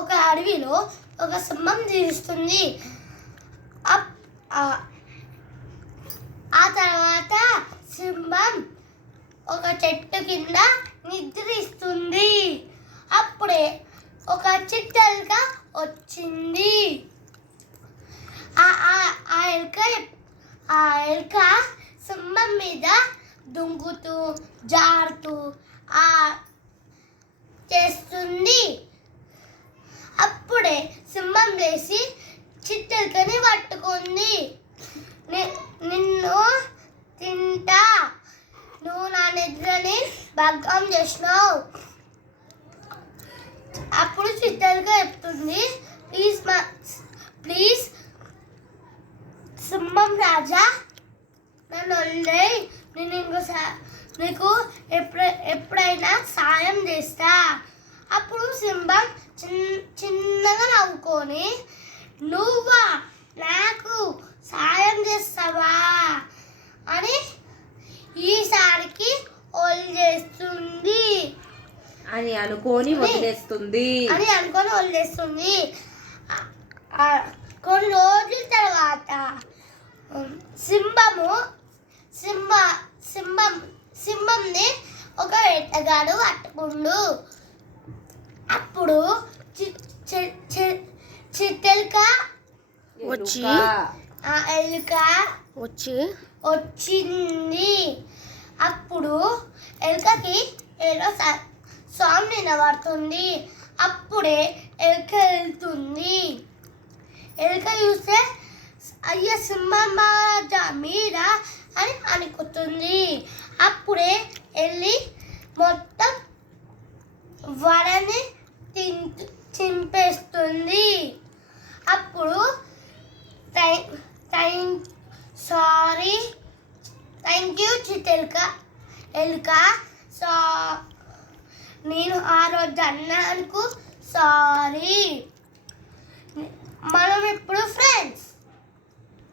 ఒక అడవిలో ఒక సింహం జీవిస్తుంది. ఆ తర్వాత సింహం ఒక చెట్టు కింద నిద్రిస్తుంది. అప్పుడే ఒక చిట్టెలుక వచ్చింది. ఆ ఎలుక సింహం మీద దుంకుతూ జారుతూ చేస్తుంది. అప్పుడే సింహం లేచి చిట్టెలుకని పట్టుకుంది. నిన్ను తింటా, నువ్వు నా నిద్రని భగ్నం చేసినావు. అప్పుడు చిట్టెలుక చెప్తుంది, ప్లీజ్ సింహం రాజా, నన్ను వదిలేయ్, నేను నీకు ఎప్పుడైనా సాయం చేస్తా. అప్పుడు సింహం చిన్నగా నవ్వుకొని, నువ్వా నాకు సాయం చేస్తావా అని ఈసారికి వదిలేస్తుంది అని అనుకొని వదిలేస్తుంది. కొన్ని రోజుల తర్వాత సింహంని ఒక వేటగాడు పట్టుకుండు. అప్పుడు చిట్టెలుక ఎలుక వచ్చింది. అప్పుడు ఎలుకకి ఏదో సౌండ్ వినబడుతుంది. అప్పుడే ఎలుక వెళ్తుంది. ఎలుక చూస్తే అయ్యో సింహం మహారాజా మీరా అని అనుకుంటుంది. అప్పుడే వెళ్ళి మొత్తం వడని చింపేస్తుంది. అప్పుడు థ్యాంక్ యూ చిట్టెలుక ఎలుక, నేను ఆ రోజు అన్నానుకు సారీ. మనం ఇప్పుడు ఫ్రెండ్స్.